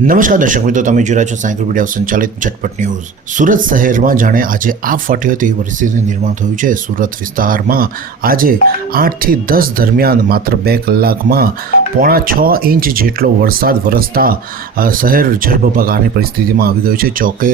નમસ્કાર દર્શક મિત્રો, તમે જોઈ છો સાયકલ મીડિયા સંચાલિત ઝટપટ ન્યૂઝ. સુરત શહેરમાં જાણે આજે આપ ફાટ્યો તેવી પરિસ્થિતિ નિર્માણ થયું છે. સુરત વિસ્તારમાં આજે આઠથી દસ દરમિયાન માત્ર બે કલાકમાં પોણા છ ઇંચ જેટલો વરસાદ વરસતા શહેર જળબંબાકારની પરિસ્થિતિમાં આવી ગયું છે. ચોકે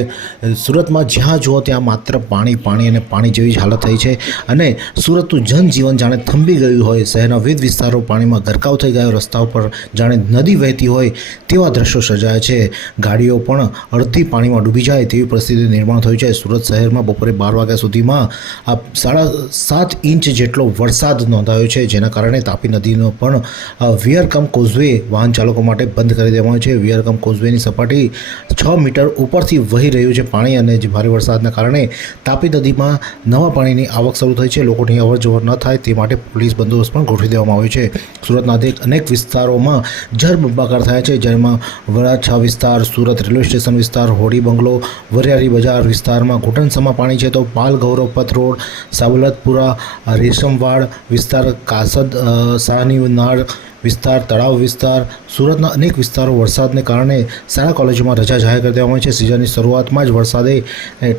સુરતમાં જ્યાં જુઓ ત્યાં માત્ર પાણી પાણી અને પાણી જેવી જ હાલત થઈ છે અને સુરતનું જનજીવન જાણે થંભી ગયું હોય. શહેરના વિવિધ વિસ્તારો પાણીમાં ગરકાવ થઈ ગયો રસ્તા ઉપર જાણે નદી વહેતી હોય તેવા દ્રશ્યો સર્જાયા છે. ગાડીઓ પણ અડધી પાણીમાં ડૂબી જાય તેવી પરિસ્થિતિ નિર્માણ થયું છે. સુરત શહેરમાં બપોરે બાર વાગ્યા સુધીમાં આ સાડા સાત ઇંચ જેટલો વરસાદ નોંધાયો છે, જેના કારણે તાપી નદીનો પણ વિયરકમ કોઝવે વાહન ચાલકો માટે બંધ કરી દેવામાં છે. વિયરકમ કોઝવેની સપાટી છ મીટર ઉપરથી વહી રહ્યું છે. પાણી અને ભારે વરસાદના કારણે તાપી નદીમાં નવા પાણીની આવક શરૂ થઈ છે. લોકોની અવર જવર ન થાય તે માટે પોલીસ બંદોબસ્ત પણ ગોઠવી દેવામાં આવ્યો છે. સુરતના અનેક વિસ્તારોમાં જળબંબાકાર થયા છે, જેમાં વરાછા વિસ્તાર, સુરત રેલવે સ્ટેશન વિસ્તાર હોડી બંગલો વરિયારી બજાર વિસ્તારમાં ઘૂંટણસમાં પાણી છે તો પાલ ગૌરવપથ રોડ, સાવલતપુરા, રેશમવાડ વિસ્તાર, કાસદ સાહની નાળ વિસ્તાર, તળાવ વિસ્તાર, સુરતના અનેક વિસ્તારો વરસાદને કારણે શાળા કોલેજોમાં રજા જાહેર કરી દેવામાં આવી છે. સિઝનની શરૂઆતમાં જ વરસાદે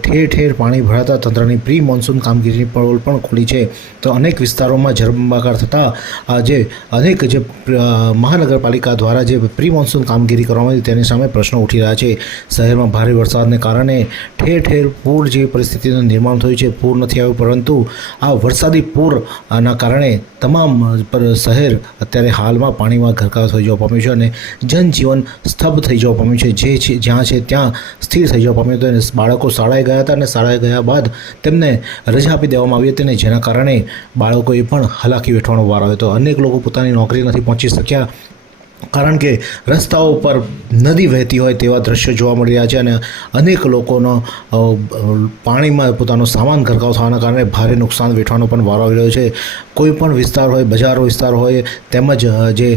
ઠેર ઠેર પાણી ભરાતા તંત્રની પ્રી મોન્સૂન કામગીરીની પોલ પણ ખોલી છે. તો અનેક વિસ્તારોમાં જળબંબાકાર થતાં જે અનેક જે મહાનગરપાલિકા દ્વારા જે પ્રી મોન્સૂન કામગીરી કરવામાં આવી તેની સામે પ્રશ્નો ઉઠી રહ્યા છે. શહેરમાં ભારે વરસાદને કારણે ઠેર ઠેર પૂર જેવી પરિસ્થિતિનું નિર્માણ થયું છે. પૂર નથી આવ્યું, પરંતુ આ વરસાદી પૂરના કારણે તમામ શહેર અત્યારે હાલમાં પાણીમાં ગરકાવ થઈ જવા પામ્યું છે અને જનજીવન સ્તબ્ધ થઈ જવા પામ્યું છે. જે છે, જ્યાં છે, ત્યાં સ્થિર થઈ જવા પામ્યું હતું અને બાળકો શાળાએ ગયા હતા અને શાળાએ ગયા બાદ તેમને રજા આપી દેવામાં આવી હતી અને જેના કારણે બાળકોએ પણ હાલાકી વેઠવાનો વારો હતો. અનેક લોકો પોતાની નોકરી નથી પહોંચી શક્યા. કારણ કે રસ્તાઓ પર નદી વહેતી હોય તેવા દ્રશ્યો જોવા મળી રહ્યા છે અને અનેક લોકોનો પાણીમાં પોતાનો સામાન ગરકાવ થવાના કારણે ભારે નુકસાન વેઠવાનો પણ વારો આવી રહ્યો છે. કોઈ પણ વિસ્તાર હોય, બજારો વિસ્તાર હોય, તેમજ જે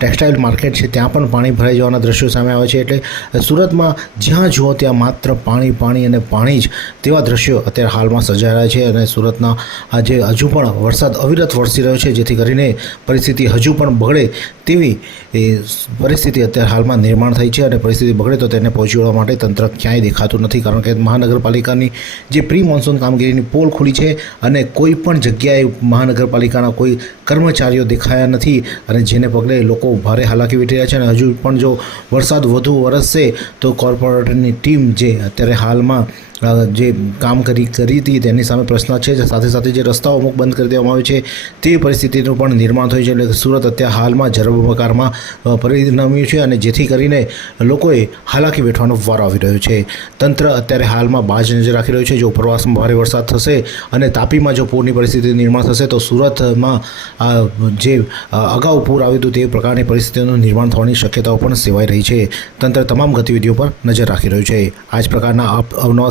ટેક્સટાઇલ માર્કેટ છે, ત્યાં પણ પાણી ભરાઈ જવાના દ્રશ્યો સામે આવે છે. એટલે સુરતમાં જ્યાં જુઓ ત્યાં માત્ર પાણી પાણી અને પાણી જ તેવા દ્રશ્યો અત્યારે હાલમાં સર્જાઈ રહ્યા છે અને સુરતના આજે હજુ પણ વરસાદ અવિરત વરસી રહ્યો છે, જેથી કરીને પરિસ્થિતિ હજુ પણ બગડે તેવી એ પરિસ્થિતિ અત્યારે હાલમાં નિર્માણ થઈ છે અને પરિસ્થિતિ બગડે તો તેને પહોંચી વળવા માટે તંત્ર ક્યાંય દેખાતું નથી, કારણ કે મહાનગરપાલિકાની જે પ્રી મોન્સૂન કામગીરીની પોલ ખુલી છે અને કોઈ પણ જગ્યાએ મહાનગરપાલિકાના કોઈ કર્મચારીઓ દેખાયા નથી અને જેને પગલે લોકો ભારે હાલાકી વેઠી રહ્યા છે અને હજુ પણ જો વરસાદ વધુ વરસશે તો કોર્પોરેટરની ટીમ જે અત્યારે હાલમાં જે કામ કરી કરી હતી તેની સામે પ્રશ્ન છે સાથે સાથે જે રસ્તાઓ અમુક બંધ કરી દેવામાં આવે છે તે પરિસ્થિતિનું પણ નિર્માણ થયું છે. એટલે સુરત અત્યારે હાલમાં જળબંબાકારમાં પરિણમ્યું છે અને જેથી કરીને લોકોએ હાલાકી વેઠવાનો વારો આવી રહ્યો છે. તંત્ર અત્યારે હાલમાં બાજ નજર રાખી રહ્યું છે. જો ઉપરવાસમાં ભારે વરસાદ થશે અને તાપીમાં જો પૂરની પરિસ્થિતિ નિર્માણ થશે, તો સુરતમાં જે અગાઉ પૂર આવ્યું હતું તે પ્રકારની પરિસ્થિતિનું નિર્માણ થવાની શક્યતાઓ પણ સેવાઈ રહી છે. તંત્ર તમામ ગતિવિધિઓ પર નજર રાખી રહ્યું છે. આ જ પ્રકારના અવનવા અવનવા